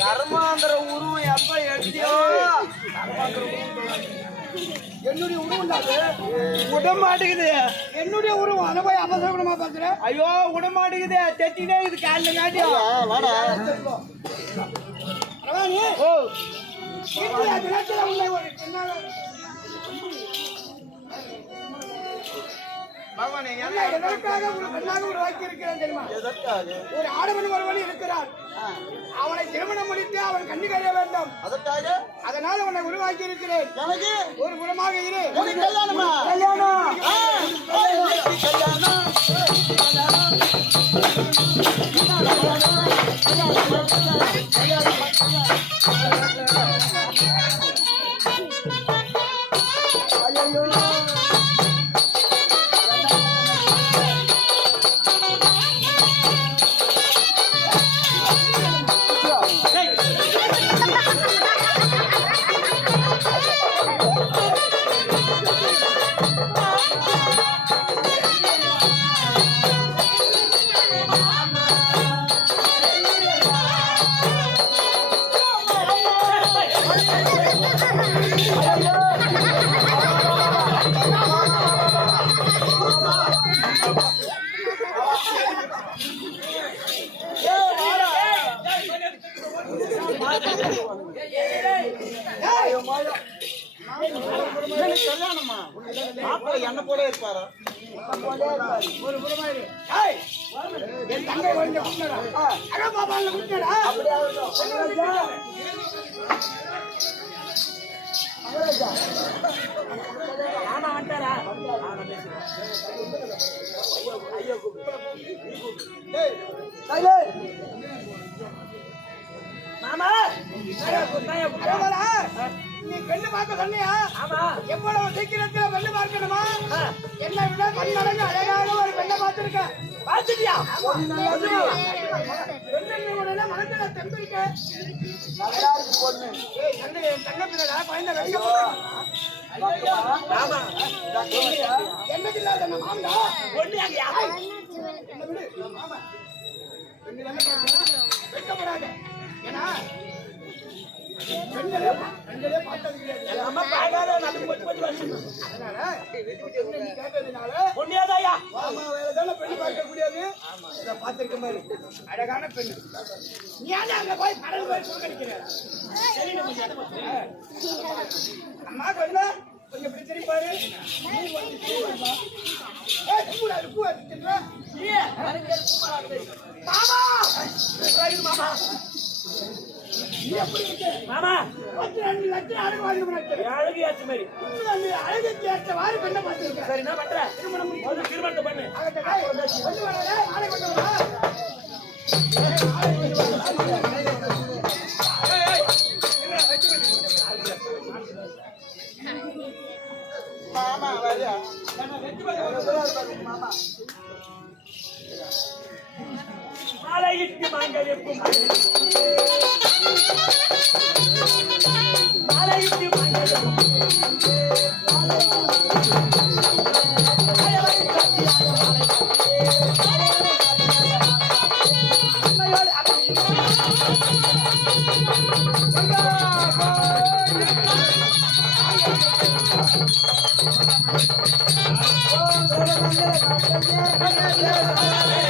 கர்மாந்திர உருவம் எப்ப எடுத்தியோ என்னுடைய உருவம் தான் என்னுடைய உருவம் அதை போய் அபசகுணமா பாக்குறேன் ஐயோ விட தெட்டினே இது காலில் காட்டியும் ஓ எதற்காக ஒரு பெண்ணாக உருவாக்கி இருக்கிறேன் தெரியுமா? ஒரு ஆடவன் ஒருவன் இருக்கிறான். அவனை திருமணம் முடித்து அவன் கண்ணி கழிய வேண்டும். அதற்காக? அதனால உன்னை உருவாக்கி இருக்கிறேன் எனக்கு? ஒரு புறமாக இரு. எனக்கு கல்யாணமா? கல்யாணம். கல்யாணம். கல்யாணமா. மாப்பிள்ளை என்ன போல இருப்பாரா ஒரு புறமா என் தங்கை வந்து நீ பெண்ணு பார்க்க சொன்னியா ஆமா எவ்வளவு சீக்கிரத்தில் பெண்ணு பார்க்கணுமா என்ன விட கண்ணடங்கு அழகான ஒரு பெண்ணை பார்த்திருக்க பாத்துட்டியா பெண்ணு உடனே மனசுல தெம்பு இருக்கு ஏய், தங்கை, வெளிய என்னது இல்லாத ஒண்ணு என்ன மாமா. தானே பெண்ணு பார்க்கக்கூடியது. இதை பார்த்திருக்க மாதிரி. அழகான பெண்ணு நீ அங்க போய் கடல் போய் சுருக்கடிக்கிற? அம்மா கொஞ்சம் கொஞ்சம் இப்படி பாரு நீ வந்து மாமா மாமா மாமா ரெண்டு லட்சம் அழகு வாங்கி உனக்கு. அழகு ஏற்ற மாதிரி அந்த அழகுக்கு ஏற்றவாறு பெண்ணை பார்த்திருக்க. சரி என்ன பண்ற திருமணம் பண்ணு. மாமா வரியா மாங்கலிப்பும் மாலையிட்டு மாங்கலிப்பும் ஏய்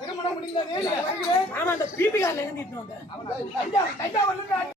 திருமணம் முடிந்ததே ஆமா அந்த பிபிஆர் நகர்ந்துட்டு வந்தேன்.